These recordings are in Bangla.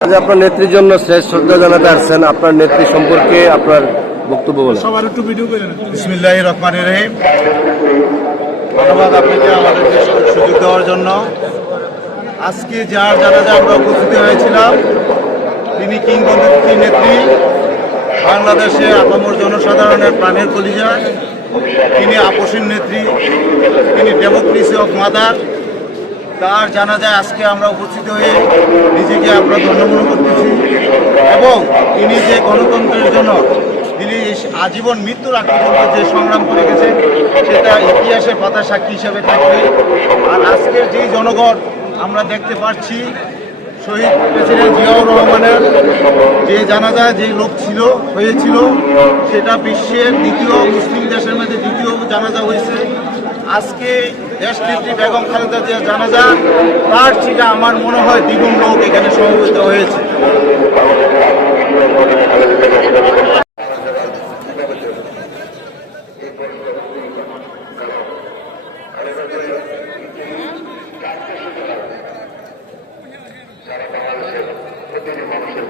আপনার নেত্রীর জন্য শেষ শ্রদ্ধা জানাতে আসছেন, আপনার নেত্রী সম্পর্কে আপনার বক্তব্য বলেন। সবার একটু ভিডিও করে নেন। বিসমিল্লাহ রহমান রহিম। ধন্যবাদ আপনাকে আমাদেরকে সুযোগ দেওয়ার জন্য। আজকে যার জানাজা আমরা উপস্থিত হয়েছিলাম, তিনি কিংবদন্তি নেত্রী, বাংলাদেশে আপামর জনসাধারণের প্রাণের কলিজা। তিনি আপসীন নেত্রী, তিনি ডেমোক্রেসি অফ মাদার। তার জানাজায় আজকে আমরা উপস্থিত হয়ে নিজেকে আমরা ধন্য মনে করতেছি এবং তিনি যে গণতন্ত্রের জন্য তিনি আজীবন মৃত্যুর আগ পর্যন্ত যে সংগ্রাম করে গেছেন সেটা ইতিহাসের পাতা সাক্ষী হিসেবে থাকবে। আর আজকের যেই জনগণ আমরা দেখতে পাচ্ছি, শহীদ প্রেসিডেন্ট জিয়াউর রহমানের যে জানাজা যে লোক ছিল, হয়েছিল, সেটা বিশ্বের দ্বিতীয় মুসলিম দেশের মধ্যে দ্বিতীয় জানাজা হয়েছে। আজকে দেশ বেগম খালেদা যে জানাজা, তার থেকে আমার মনে হয় দ্বিগুণ লোক এখানে সমবেত হয়েছে। বাড়ি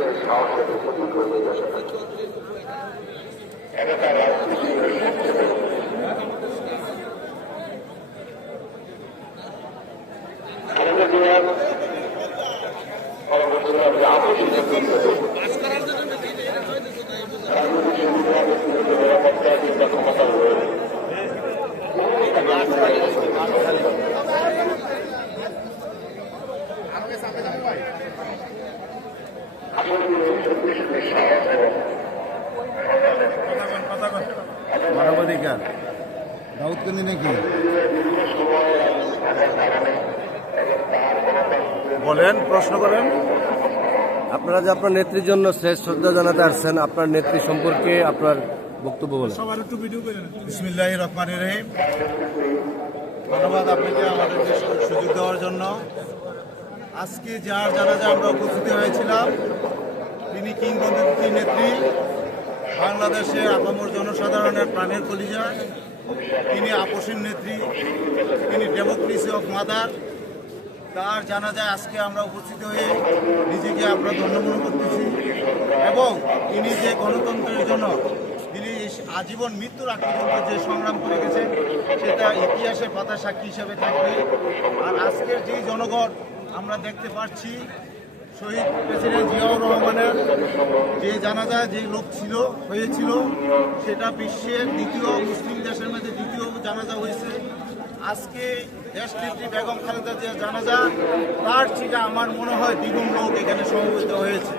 আমাদের সহযোগী উপস্থিত করবে এলাকার রাজনীতি নিরাপত্তা কিংবা ক্ষমতা মানবাধিকার। দাউদকান্দি নাকি? বলেন প্রশ্ন করেন। আপনারা যে আপনার নেত্রীর জন্য শেষ শ্রদ্ধা জানাতে আসছেন আপনার নেত্রী সম্পর্কে আপনার বক্তব্য বলেন। সবার একটু ভিডিও করে নেন বিসমিল্লাহ রহমান রহিম। ধন্যবাদ আপনাকে আমাদেরকে সু- সুযোগ দেওয়ার জন্য। আজকে যার জানাজা আমরা উপস্থিত হয়েছিলাম তিনি কিংবদন্তি নেত্রী। বাংলাদেশে আপামর জনসাধারণের প্রাণের কলিজা। তিনি আপসীন নেত্রী। তিনি ডেমোক্রেসি অফ মাদার তার জানা যায় আজকে আমরা উপস্থিত হয়ে নিজেকে আমরা ধন্য মনে করতেছি। এবং তিনি যে গণতন্ত্রের জন্য তিনি আজীবন মৃত্যুর আগ যে সংগ্রাম করে গেছেন, সেটা ইতিহাসের পাতা সাক্ষী হিসেবে থাকবে। আর আজকের যেই জনগণ আমরা দেখতে পাচ্ছি শহীদ প্রেসিডেন্ট জিয়াউর রহমানের যে জানাজা, যে লোক ছিল, হয়েছিল, সেটা বিশ্বের দ্বিতীয় মুসলিম দেশের মধ্যে দ্বিতীয় জানাজা হয়েছে। আজকে দেশ নেত্রী বেগম খালেদা যে জানাজা, তার থেকে আমার মনে হয় দ্বিগুণ লোক এখানে সমবেত হয়েছে।